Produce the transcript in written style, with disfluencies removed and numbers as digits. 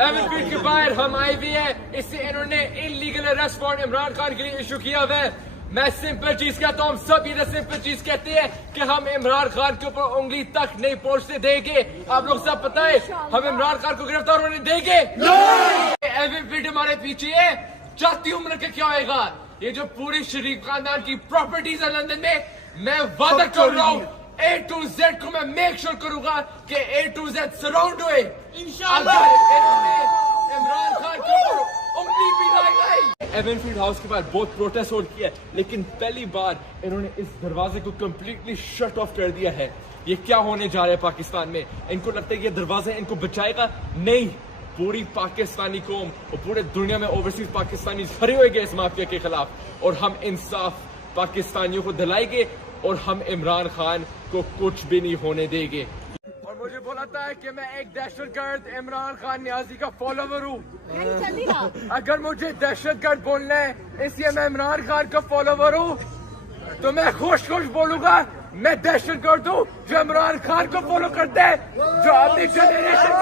Avenfield के बाहर हम आए हुए हैं, इससे इन्होंने illegal arrest warrant Imran Khan के लिए इशू किया हुआ है। मैं सिंपल चीज कहता हूँ, हम सब ये सिंपल चीज कहते हैं कि हम इमरान खान के ऊपर उंगली तक नहीं पहुंचने देंगे। आप लोग सब पता है हम इमरान खान को गिरफ्तार होने देंगे। एवनफील्ड हमारे पीछे है, जाती उम्र का क्या होगा। ये जो पूरी शरीफ खानदान की प्रॉपर्टीज है लंदन में, मैं वादा कर रहा हूँ A to Z को मैं मेक श्योर करूंगा कि A to Z सराउंड हुए इंशाल्लाह। इन्होंने इमरान खान के ऊपर उंगली भी लगाई। एवनफील्ड हाउस के बाहर बहुत प्रोटेस्ट हो किया, लेकिन पहली बार इन्होंने इस दरवाजे को कम्प्लीटली शट ऑफ कर दिया है। ये क्या होने जा रहा है पाकिस्तान में? इनको लगता है कि ये दरवाजा इनको बचाएगा? नहीं, पूरी पाकिस्तानी कौम और पूरे दुनिया में ओवरसीज पाकिस्तानी खड़े होंगे इस माफिया के खिलाफ, और हम इंसाफ पाकिस्तानियों को दिलाएंगे और हम इमरान खान को कुछ भी नहीं होने देंगे। और मुझे बोलता है कि मैं एक दहशतगर्द इमरान खान न्याजी का फॉलोवर हूँ। अगर मुझे दहशतगर्द बोलना है इसलिए मैं इमरान खान का फॉलोवर हूँ, तो मैं खुश बोलूंगा मैं दहशतगर्द हूँ जो इमरान खान को फॉलो करता है, जो अपनी जनरेशन